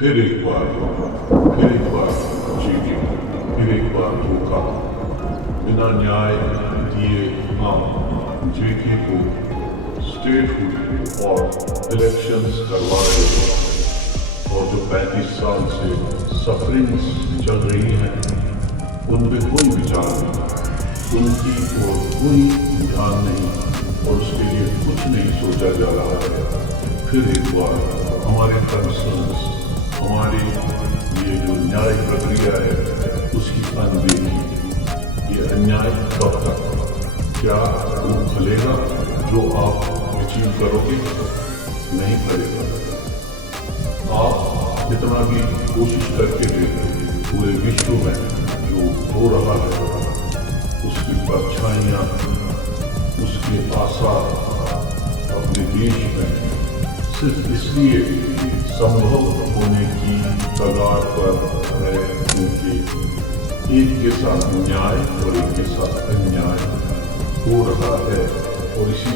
फिर एक बार चीटिंग, फिर एक बार धोखा, बिना न्याय दिए हम जेके को स्टेटहुड और इलेक्शंस करवा रहे हैं। और जो 35 साल से सफरिंग्स चल रही हैं उन पे कोई विचार नहीं, उनकी और कोई ध्यान नहीं और उसके लिए कुछ नहीं सोचा जा रहा है। फिर एक बार हमारे कंसर्न्स, हमारी ये जो न्याय प्रक्रिया है उसकी अनदेखी, ये अन्याय कब तक? क्या वो फलेगा जो आप अचीव करोगे? नहीं फलेगा। आप जितना भी कोशिश करके देखो, पूरे विश्व में जो हो रहा है उसकी परछाइयाँ, उसके आसार अपने देश में सिर्फ इसलिए संभव होने की कगार पर है क्योंकि एक के साथ न्याय और एक के साथ अन्याय हो रहा है। और इसी